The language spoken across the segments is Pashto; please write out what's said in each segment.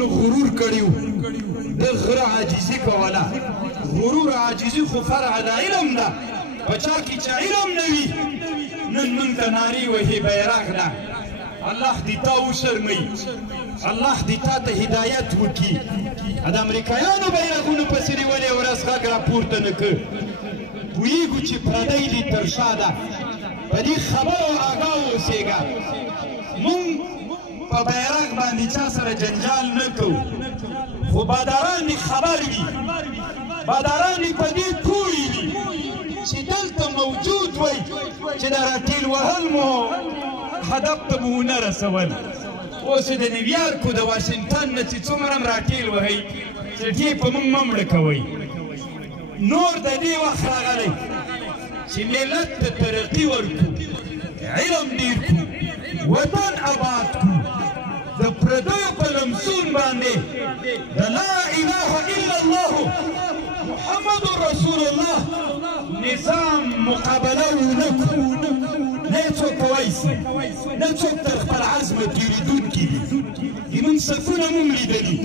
غرونو غرور کړیو د غره عاجزي کوله غرور عاجزي خو فرع د علم ده په چا کې چې علم نه وي نن موږ ته نارې وهي بیرغ ده الله دې تا وشرموي الله دې تا ته هدایت وکړي د امریکایانو بیرغونو پسې دې ولې ورځ غږ راپورته نه کړ پوهېږو چې پردی دې تر شا ده په دې خبرو آګاه اوسېږه مونږ په بیرغ باندې چا سره جنجال نه کوو خو باداران دې خبر وي باداران دې په دې پوه وي چې دلته موجود وی چې د راټېل وهل مو هدف ته مو ونه رسول اوس د نیویارک د واشنګټن نه چې څومره هم راټېل وهئ چې دې په موږ مه مړه کوئ نور د دې وخت راغلی چې ملت ته ترقي ورکړو علم ډېر کړو وطن آباد کړو د پردیو په لمسون باندې د لا اله الا الله محمد رسول الله نظام مقابله ونه کړو نه څوک وایسي نه څوک تر خپل عزمه تېرېدونکي دي زموږ صفونه مو هم لیدلي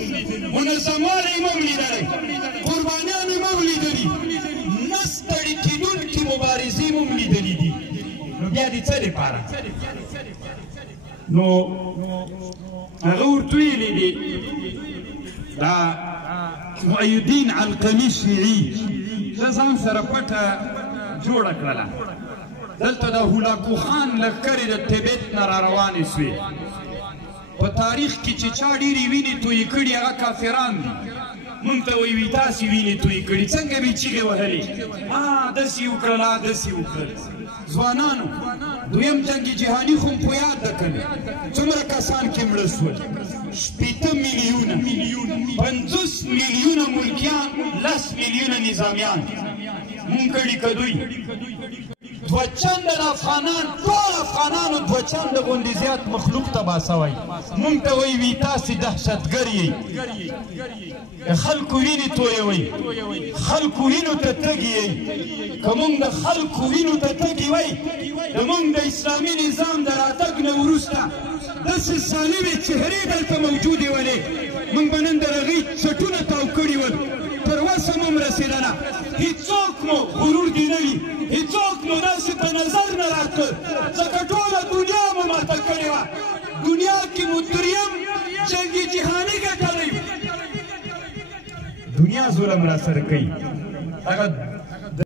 منظموالی مو هم لیدلی قربانیان مو هم لیدلي نه ستړي کېدونکي مبارزې مو هم لیدلي دي نو بیا دې څه دپاره نو هغه ورته ویلي دي دا مؤیدین علقمي شیعي زه ځان سره پټه جوړه کړله دلته د هولاکو خان لښکرې د تبت نه را روانې سوې په تاریخ کې چې چا ډېرې وینې تویې کړي هغه کافران دي مونږ ته وایي تاسې وینې تویې کړي څنګه به یې چیغې وهلې داسې یې وکړل داسې یې وکړل ځوانانو دویم جنګ جهاني خو په یاد ده که نه څومره کسان کې مړه شول 80 میلیونه 50 میلیونه ملکیان 10 میلیونه نظامیان مونږ کړي که دوی دوه چنده د افغانان ټول افغانانو دوه چنده غوندې زیات مخلوق تباه سوی مونږ ته وایي وي تاسې دهشتګر یئ د خلکو وینې تویوئ خلکو وینو ته تږي یئ که مونږ د خلکو وینو ته تږي وئ د مونږ د اسلامي نظام د راتګ نه وروسته داسې ظالمې چهرې دلته موجودې ولې مونږ به نن د هغې چټونه تاو کړي ول تر اوسه مو هم رسېدله هېڅوک مو غرور دې نه وي هېڅوک مو داسې په نظر نه راکړ ځکه ټوله دنیا مو ماته کړې وه دنیا کې مو دریم جنګ جهاني ګټلی دنیا ظلم را سره کوي هغه